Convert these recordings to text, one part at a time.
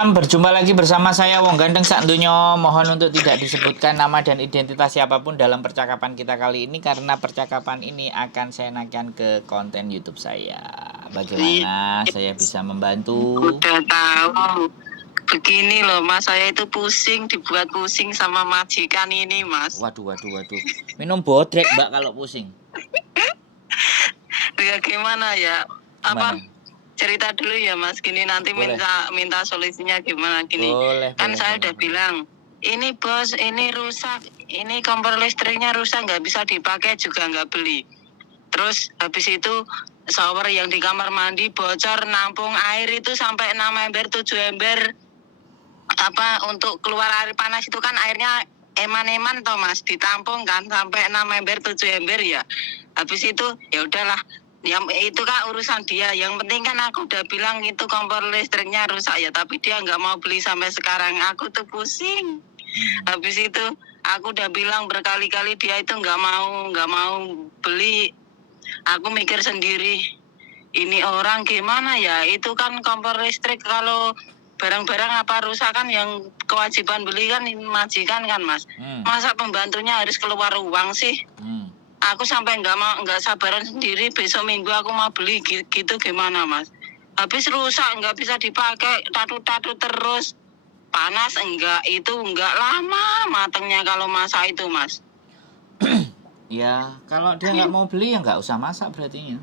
Berjumpa lagi bersama saya Wong Gandeng Sakdunyo. Mohon untuk tidak disebutkan nama dan identitas siapapun dalam percakapan kita kali ini karena percakapan ini akan saya naikkan ke konten YouTube saya. Bagaimana saya bisa membantu? Udah tahu. Begini loh Mas, saya itu dibuat pusing sama majikan ini Mas. Waduh. Minum bodrek Mbak kalau pusing. Ya gimana ya? Gimana? Cerita dulu ya Mas, gini nanti Boleh. minta solusinya gimana gini. Boleh. Saya udah bilang, ini bos, ini rusak, ini kompor listriknya rusak, nggak bisa dipakai juga nggak beli. Terus habis itu shower yang di kamar mandi bocor, nampung air itu sampai 6 ember, 7 ember. Untuk keluar air panas itu kan airnya eman-eman toh Mas, ditampung kan sampai 6 ember, 7 ember ya. Habis itu ya udahlah. Itu kan urusan dia. Yang penting kan aku udah bilang itu kompor listriknya rusak ya, tapi dia nggak mau beli sampai sekarang. Aku tuh pusing. Habis itu aku udah bilang berkali-kali, dia itu nggak mau beli. Aku mikir sendiri, ini orang gimana ya? Itu kan kompor listrik, kalau barang-barang apa rusak kan yang kewajiban beli kan majikan kan Mas. Masa pembantunya harus keluar uang sih? Aku sampai nggak sabaran sendiri, besok minggu aku mau beli gitu gimana Mas? Habis rusak nggak bisa dipakai, tatu-tatu terus, panas itu enggak lama matengnya kalau masak itu Mas. Ya kalau dia nggak mau beli ya nggak usah masak berarti ya.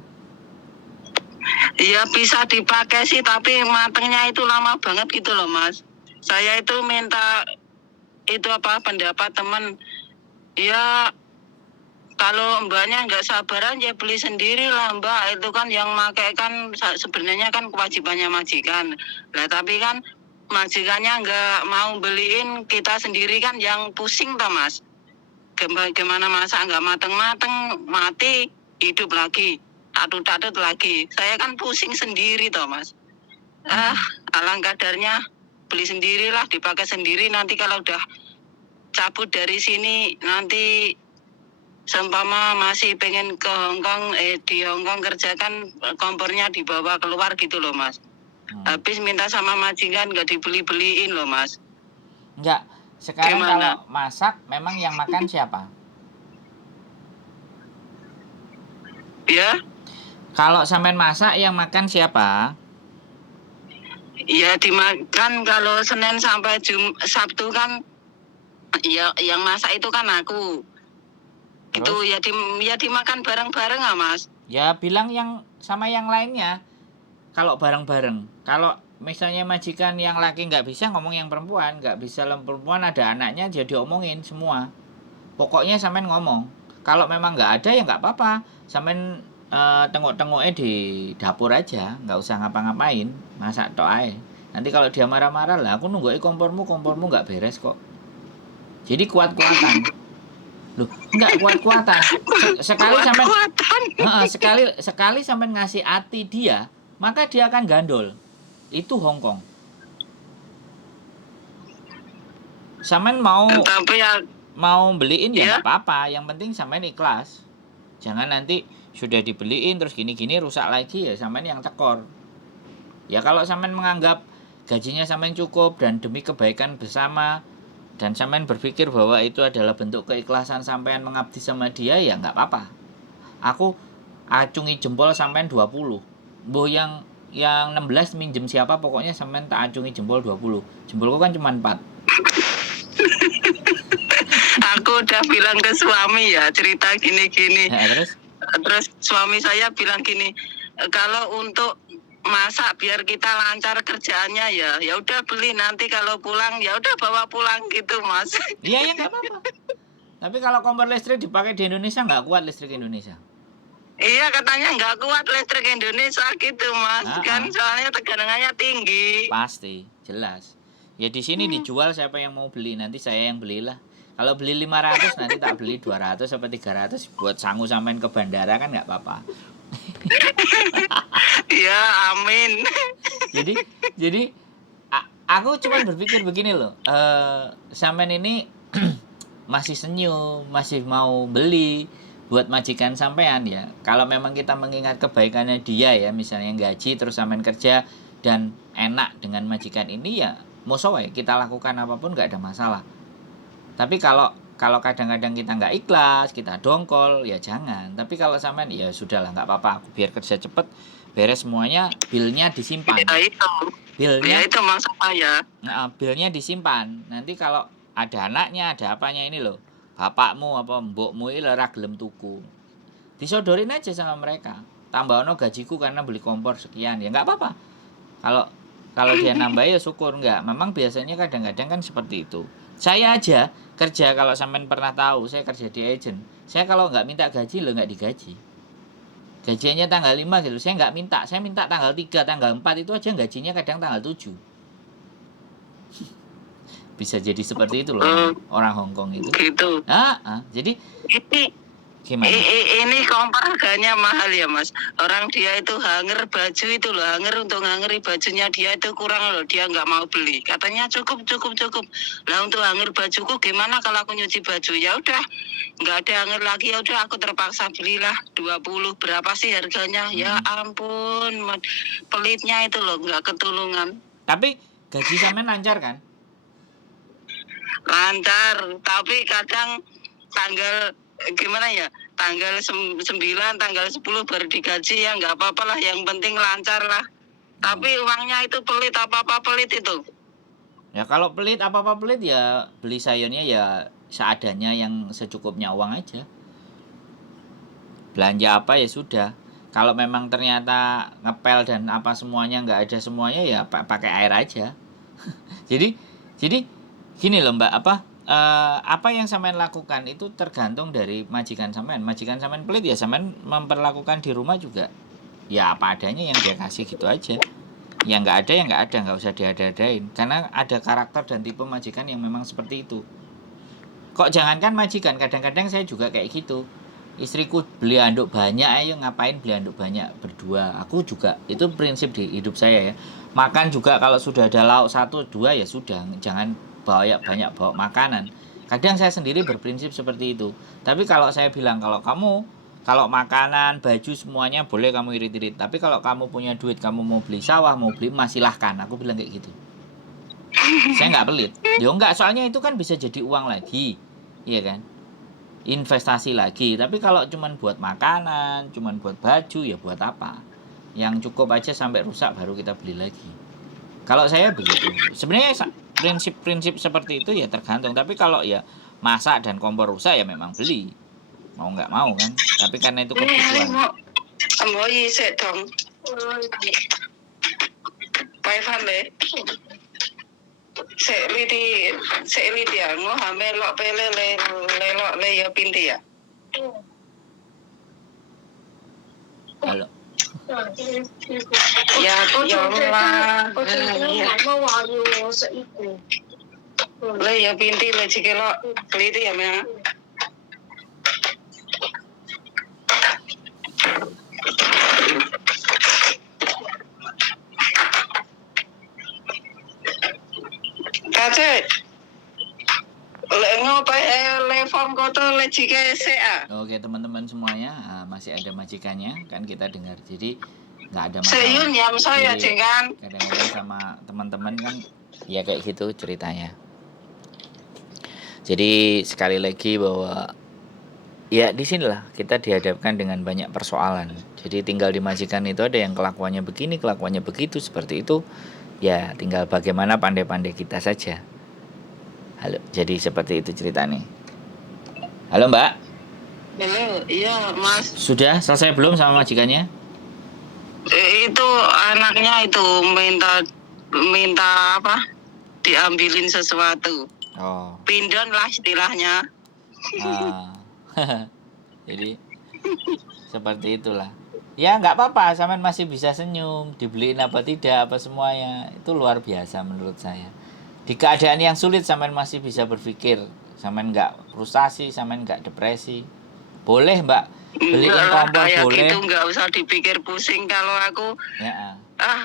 Iya bisa dipakai sih, tapi matengnya itu lama banget gitu loh Mas. Saya itu minta pendapat teman. Ya kalau mbaknya nggak sabaran ya beli sendiri lah mbak. Itu kan yang pakai kan sebenarnya kan kewajibannya majikan. Lah tapi kan majikannya nggak mau beliin, kita sendiri kan yang pusing toh Mas. Gimana masak nggak mateng-mateng, mati, hidup lagi, tatut lagi. Saya kan pusing sendiri toh Mas. Alangkah kadarnya beli sendirilah, dipakai sendiri. Nanti kalau udah cabut dari sini, nanti seumpama masih pengen ke Hongkong, di Hongkong kerjakan, kompornya dibawa keluar gitu loh Mas. Habis minta sama majikan nggak dibeli-beliin loh Mas. Enggak. Sekarang gimana? Kalau masak memang yang makan siapa? Ya. Kalau sampean masak yang makan siapa? Ya dimakan kalau Senin sampai Sabtu kan ya yang masak itu kan aku. Terus? Itu ya dimakan bareng-bareng ya Mas. Ya bilang yang sama yang lainnya. Kalau bareng-bareng. Kalau misalnya majikan yang laki nggak bisa ngomong yang perempuan, nggak bisa perempuan ada anaknya jadi omongin semua. Pokoknya sampean ngomong. Kalau memang nggak ada ya nggak apa-apa. Sampean tengok-tengoknya di dapur aja, nggak usah ngapa-ngapain, masak tok ae. Nanti kalau dia marah-marah lah, aku nungguin kompormu nggak beres kok. Jadi kuat-kuatan. Loh, enggak kuat-kuatan. Sekali sampai ngasih hati dia, maka dia akan gandol. Itu Hongkong. Sampean mau beliin ya nggak apa-apa. Yang penting sampean ikhlas. Jangan nanti sudah dibeliin terus gini-gini rusak lagi ya sampean yang tekor. Ya kalau sampean menganggap gajinya sampean cukup dan demi kebaikan bersama, dan sampean berpikir bahwa itu adalah bentuk keikhlasan sampean mengabdi sama dia, ya nggak apa-apa. Aku acungi jempol sampean 20. Boh yang 16 minjem siapa, pokoknya sampean tak acungi jempol 20. Jempolku kan cuma 4. Aku udah bilang ke suami ya cerita gini-gini. Terus suami saya bilang gini, kalau untuk masak biar kita lancar kerjaannya ya udah beli, nanti kalau pulang ya udah bawa pulang gitu Mas. Iya ya nggak apa-apa. Tapi kalau kompor listrik dipakai di Indonesia nggak kuat listrik Indonesia. Iya katanya nggak kuat listrik Indonesia gitu Mas. Kan soalnya tegangannya tinggi. Pasti jelas. Ya di sini dijual, siapa yang mau beli nanti saya yang belilah. Kalau beli 500 nanti tak beli 200 sampai 300 buat sanggup sampein ke bandara kan nggak apa-apa. Ya amin. Jadi aku cuma berpikir begini loh. Sampean ini masih senyum, masih mau beli buat majikan sampean ya. Kalau memang kita mengingat kebaikannya dia ya, misalnya gaji terus sampean kerja dan enak dengan majikan ini, ya Moso wae kita lakukan apapun nggak ada masalah. Tapi kalau kadang-kadang kita nggak ikhlas, kita dongkol, ya jangan. Tapi kalau sampean ya sudahlah, nggak apa-apa, aku biar kerja cepet, beres semuanya, bilnya disimpan. Ya itu. Bilnya, Ya itu maksud saya. bilnya disimpan. Nanti kalau ada anaknya, ada apanya ini loh, bapakmu apa mbokmu ini ora gelem tuku, disodorin aja sama mereka. Tambah ono gajiku karena beli kompor sekian, ya nggak apa-apa. Kalau dia nambah ya syukur. Nggak, memang biasanya kadang-kadang kan seperti itu. Saya aja kerja, kalau sampean pernah tahu, saya kerja di agent. Saya kalau nggak minta gaji lo nggak digaji. Gajinya tanggal 5 gitu, saya nggak minta. Saya minta tanggal 3, tanggal 4 itu aja gajinya kadang tanggal 7. Bisa jadi seperti itu loh orang Hongkong itu. Gitu. Jadi Ini gimana? Ini kompor harganya mahal ya Mas. Orang dia itu hanger baju itu loh, hanger untuk ngangeri bajunya dia itu kurang loh, dia nggak mau beli. Katanya cukup. Lah untuk hanger bajuku gimana kalau aku nyuci baju? Ya udah, nggak ada hanger lagi, ya udah aku terpaksa belilah 20. Berapa sih harganya? Ya ampun, pelitnya itu loh, nggak ketulungan. Tapi gaji sampean lancar kan? Lancar, tapi kadang tanggal gimana ya, tanggal 9, tanggal 10 baru digaji, ya nggak apa-apa lah, yang penting lancar lah. Tapi uangnya itu pelit, apa-apa pelit itu. Ya kalau pelit, apa-apa pelit, ya beli sayurnya ya seadanya, yang secukupnya uang aja. Belanja apa ya sudah. Kalau memang ternyata ngepel dan apa semuanya nggak ada semuanya, ya pakai air aja. jadi gini loh Mbak, apa yang sampean lakukan itu tergantung dari majikan sampean. Majikan sampean pelit, ya sampean memperlakukan di rumah juga ya apa adanya, yang dia kasih gitu aja. Yang nggak ada, yang nggak usah diada-adain. Karena ada karakter dan tipe majikan yang memang seperti itu. Kok jangankan majikan, kadang-kadang saya juga kayak gitu. Istriku beli anduk banyak, ayo ngapain beli anduk banyak berdua. Aku juga, itu prinsip di hidup saya ya. Makan juga kalau sudah ada lauk 1, 2 ya sudah, jangan banyak bawa makanan. Kadang saya sendiri berprinsip seperti itu. Tapi kalau saya bilang, kalau makanan, baju semuanya boleh kamu irit-irit. Tapi kalau kamu punya duit, kamu mau beli sawah, mau beli emas, silahkan. Aku bilang kayak gitu. Saya nggak pelit. Ya enggak, soalnya itu kan bisa jadi uang lagi, iya kan? Investasi lagi. Tapi kalau cuman buat makanan, cuman buat baju, ya buat apa? Yang cukup aja sampai rusak baru kita beli lagi. Kalau saya begitu. Sebenarnya prinsip seperti itu ya tergantung. Tapi kalau ya masak dan kompor rusak, ya memang beli. Mau nggak mau kan. Tapi karena itu kebutuhan. Mau isi dong. Paifan Seliti ya, ngo melok pele lelok le ya pinti ya. Halo. Ya, Allah. Le ya pinti le cikelo peliti ya memang. Kace. Le ngopai levom koto le cike sea. Oke teman-teman semuanya, masih ada majikannya kan kita dengar. Jadi nggak ada masalah. Seyun ya saya jangan. Kadang-kadang sama teman-teman kan ya kayak gitu ceritanya. Jadi sekali lagi bahwa ya di sinilah kita dihadapkan dengan banyak persoalan. Jadi tinggal di majikan itu ada yang kelakuannya begini, kelakuannya begitu, seperti itu. Ya tinggal bagaimana pandai-pandai kita saja. Halo, jadi seperti itu ceritanya. Halo Mbak. Halo, iya Mas. Sudah selesai belum sama majikannya? Itu anaknya itu minta apa? Diambilin sesuatu. Oh. Pindon lah istilahnya. Jadi seperti itulah. Ya nggak apa-apa, sampean masih bisa senyum, dibeliin apa tidak, apa semuanya. Itu luar biasa menurut saya. Di keadaan yang sulit sampean masih bisa berpikir, sampean nggak frustasi, sampean nggak depresi. Boleh Mbak, beliin kompor boleh. Gitu nggak usah dipikir pusing kalau aku. Ya.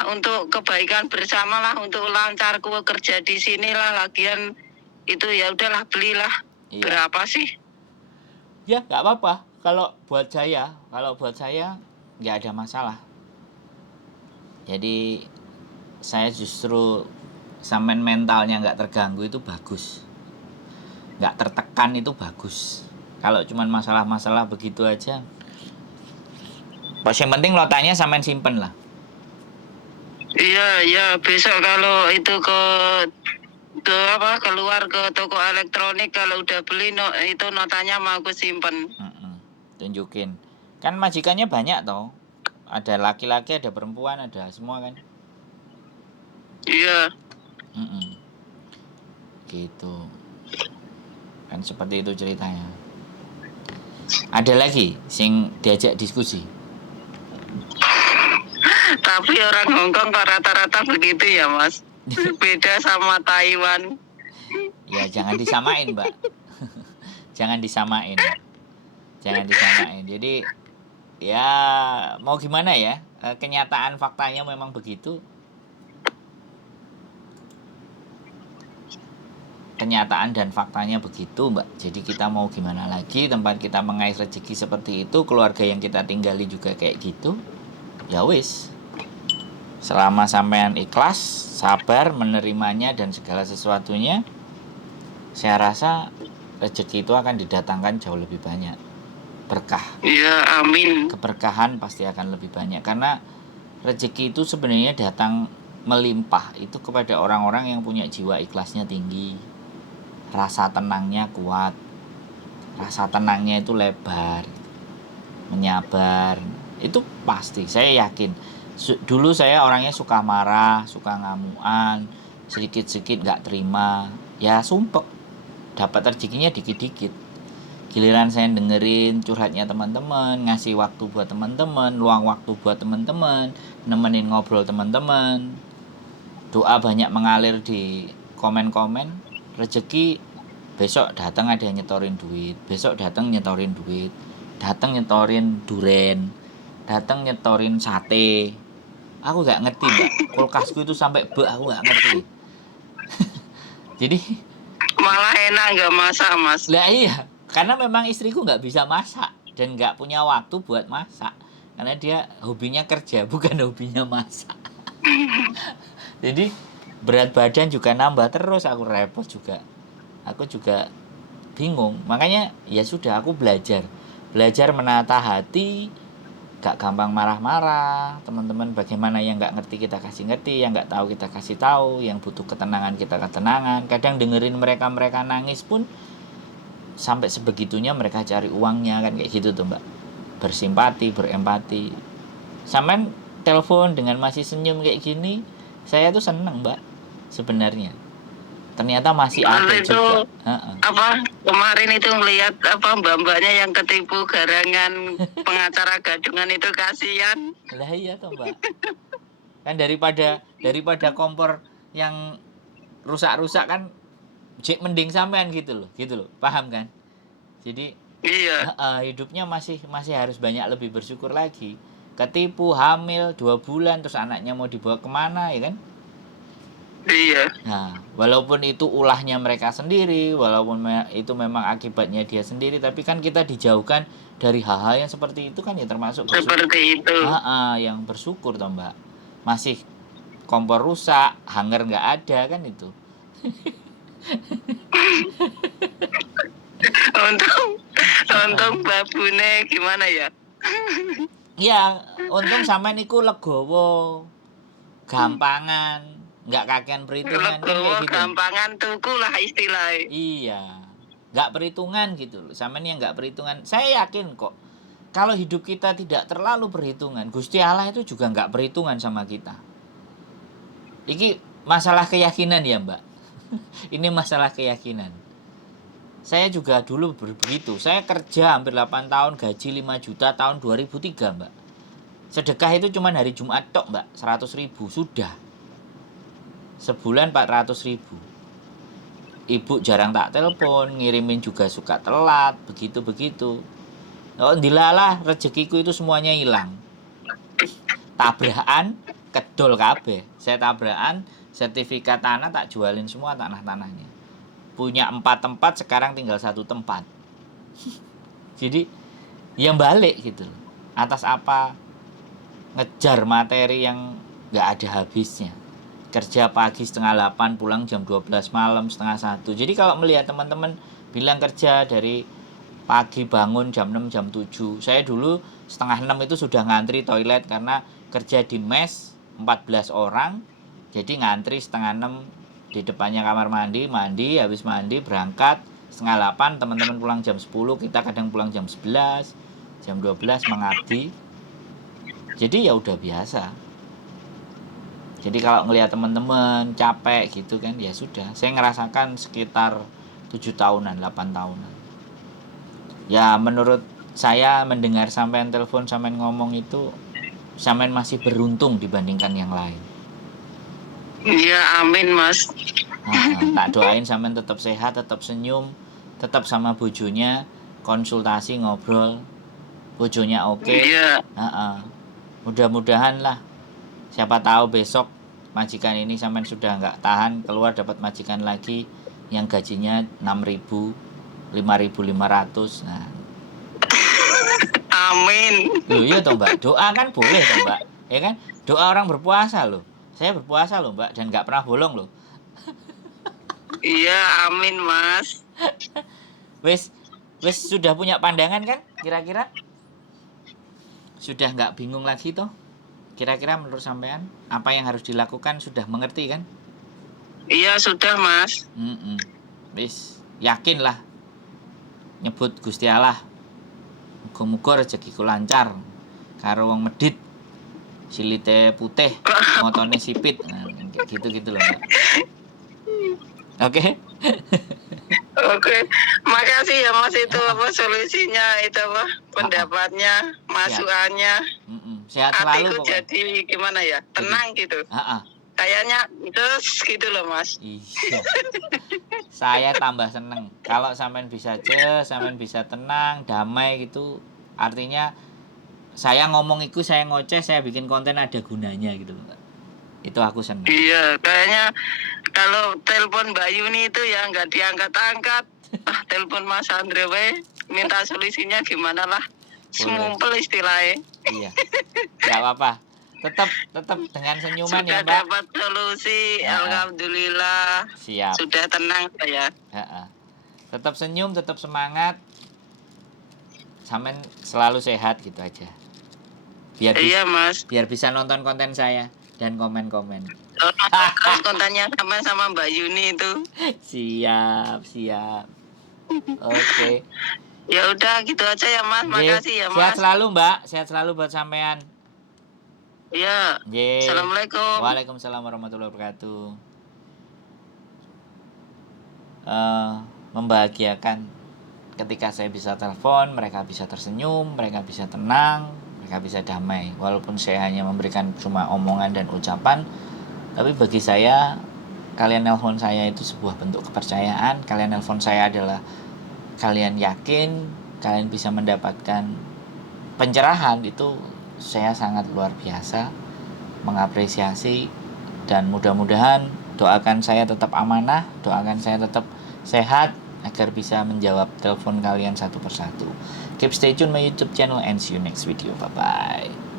Untuk kebaikan bersama lah, untuk lancarku kerja di sini lah, lagian itu ya udahlah belilah. Iya. Berapa sih? Ya nggak apa-apa. Kalau buat saya nggak ada masalah. Jadi saya justru sampean mentalnya nggak terganggu itu bagus, nggak tertekan itu bagus. Kalau cuman masalah-masalah begitu aja, pas yang penting notanya sampean simpen lah. Iya, besok kalau itu keluar ke toko elektronik, kalau udah beli itu notanya mau aku simpen. Tunjukin, kan majikannya banyak toh, ada laki-laki, ada perempuan, ada semua kan. Iya. Gitu kan, seperti itu ceritanya. Ada lagi sing diajak diskusi. Tapi orang Hongkong kok rata-rata begitu ya Mas. Beda sama Taiwan. Ya jangan disamain Mbak. Jangan disamain. Jadi ya mau gimana ya, kenyataan faktanya memang begitu. Kenyataan dan faktanya begitu Mbak. Jadi kita mau gimana lagi, tempat kita mengais rezeki seperti itu, keluarga yang kita tinggali juga kayak gitu. Ya wis, selama sampean ikhlas, sabar menerimanya dan segala sesuatunya, saya rasa rezeki itu akan didatangkan jauh lebih banyak. Berkah. Iya, amin. Keberkahan pasti akan lebih banyak, karena rezeki itu sebenarnya datang melimpah itu kepada orang-orang yang punya jiwa ikhlasnya tinggi. Rasa tenangnya kuat, rasa tenangnya itu lebar, menyabar, itu pasti, saya yakin. Dulu saya orangnya suka marah, suka ngamuan, sedikit-sedikit gak terima, ya sumpek, dapat rezekinya dikit-dikit. Giliran saya dengerin curhatnya teman-teman, ngasih waktu buat teman-teman, luang waktu buat teman-teman, nemenin ngobrol teman-teman, doa banyak mengalir di komen-komen, rezeki besok datang ada yang nyetorin duit, besok datang nyetorin duit, datang nyetorin duren, datang nyetorin sate. Aku gak ngerti Mbak, kulkasku itu sampai aku gak ngerti. Jadi malah enak gak masak Mas. Lah iya, karena memang istriku gak bisa masak dan gak punya waktu buat masak, karena dia hobinya kerja, bukan hobinya masak. Jadi berat badan juga nambah terus, aku repot juga, aku juga bingung. Makanya ya sudah, aku belajar menata hati, gak gampang marah-marah. Teman-teman bagaimana yang gak ngerti kita kasih ngerti, yang gak tahu kita kasih tahu, yang butuh ketenangan kita ketenangan. Kadang dengerin mereka nangis pun sampai sebegitunya mereka cari uangnya kan, kayak gitu tuh Mbak. Bersimpati, berempati. Sampean telepon dengan masih senyum kayak gini, saya tuh seneng Mbak sebenarnya. Ternyata masih ada itu juga. Kemarin itu ngelihat mbak-mbaknya yang ketipu garangan pengacara gadungan itu, kasihan. Lah iya toh Mbak. Kan daripada kompor yang rusak-rusak kan, mending sampean gitu loh, paham kan? Jadi iya, hidupnya masih harus banyak lebih bersyukur lagi. Ketipu hamil 2 bulan terus anaknya mau dibawa kemana ya kan? Iya. Nah, walaupun itu ulahnya mereka sendiri, walaupun itu memang akibatnya dia sendiri, tapi kan kita dijauhkan dari hal-hal yang seperti itu kan, ya termasuk seperti itu. Yang bersyukur toh Mbak. Masih kompor rusak, hanger nggak ada kan itu. untung babune gimana ya? Ya, untung sampean niku legowo, gampangan, nggak kakean perhitungan kan kayak gitu. Gampangan tuku lah istilahnya. Iya, nggak perhitungan gitu loh. Sampean yang nggak perhitungan, saya yakin kok. Kalau hidup kita tidak terlalu perhitungan, Gusti Allah itu juga nggak perhitungan sama kita. Ini masalah keyakinan ya Mbak. Ini masalah keyakinan. Saya juga dulu begitu. Saya kerja hampir 8 tahun, gaji 5 juta tahun 2003 Mbak. Sedekah itu cuma hari Jumat tok Mbak, 100.000 sudah. Sebulan 400.000. Ibu jarang tak telepon, ngirimin juga suka telat, begitu-begitu. Oh, dilalah rezekiku itu semuanya hilang. Tabrakan, kedol kabeh. Saya tabrakan, sertifikat tanah tak jualin semua tanah-tanahnya. Punya 4 tempat, sekarang tinggal 1 tempat. Jadi yang balik gitu loh. Atas apa? Ngejar materi yang gak ada habisnya. kerja pagi setengah 8, pulang jam 12 malam, setengah 1. Jadi kalau melihat teman-teman bilang kerja dari pagi bangun jam 6, jam 7. Saya dulu setengah 6 itu sudah ngantri toilet karena kerja di mes 14 orang. Jadi ngantri setengah 6 di depannya kamar mandi, habis mandi berangkat setengah 8, teman-teman pulang jam 10, kita kadang pulang jam 11, jam 12 mengabdi. Jadi ya udah biasa. Jadi kalau ngelihat teman-teman capek gitu kan, ya sudah. Saya ngerasakan sekitar 7 tahunan, 8 tahunan. Ya menurut saya mendengar sampean telepon, sampean ngomong itu, sampean masih beruntung dibandingkan yang lain. Iya, amin Mas. Tak doain sampean tetap sehat, tetap senyum, tetap sama bojonya, konsultasi, ngobrol, bojonya oke. Iya. Mudah-mudahan lah. Siapa tahu besok majikan ini sampean sudah nggak tahan, keluar dapat majikan lagi yang gajinya 6.000, 5.500. Nah, amin. loh iya toh Mbak, doa kan boleh toh Mbak, ya kan? Doa orang berpuasa loh. Saya berpuasa loh Mbak, dan nggak pernah bolong loh. Iya, amin Mas. Wes sudah punya pandangan kan? Kira-kira sudah nggak bingung lagi toh? Kira-kira menurut sampean apa yang harus dilakukan, sudah mengerti kan? Iya, sudah Mas. Wis yakin lah, nyebut Gusti Allah, muga-muga rezekiku lancar karo wong medit, silite putih, motone sipit. Nah, gitu-gitu loh Mbak. Oke. Oke, makasih ya Mas, itu apa solusinya, itu apa pendapatnya, masukannya. Sehat selalu pokoknya. Jadi gimana ya, tenang gitu. Kayaknya terus gitu loh Mas. Iya. Saya tambah seneng kalau sampean bisa sampean bisa tenang, damai gitu. Artinya saya ngomong itu, saya ngoceh, saya bikin konten ada gunanya gitu loh. Itu aku seneng. Iya, kayaknya kalau telepon Mbak Yuni itu ya nggak diangkat-angkat. Telepon Mas Andre we, minta solusinya gimana lah. Semumpel istilahnya. Iya. Enggak apa-apa. Tetap dengan senyuman sudah ya, Mbak. Sudah dapat solusi, alhamdulillah. Siap. Sudah tenang saya. Tetap senyum, tetap semangat. Sampean selalu sehat gitu aja. Iya, Mas. Biar bisa nonton konten saya dan komen-komen. Kontennya sama Mbak Yuni itu. Siap. Oke. Ya udah gitu aja ya Mas. Makasih ya Mas. Sehat selalu Mbak. Sehat selalu buat sampean. Iya. Assalamualaikum. Waalaikumsalam warahmatullahi wabarakatuh. Membahagiakan ketika saya bisa telepon, mereka bisa tersenyum, mereka bisa tenang, mereka bisa damai. Walaupun saya hanya memberikan cuma omongan dan ucapan, tapi bagi saya, kalian nelpon saya itu sebuah bentuk kepercayaan. Kalian nelpon saya adalah kalian yakin kalian bisa mendapatkan pencerahan. Itu saya sangat luar biasa mengapresiasi, dan mudah-mudahan doakan saya tetap amanah, doakan saya tetap sehat agar bisa menjawab telepon kalian satu persatu. Keep stay tune my YouTube channel and see you next video. Bye bye.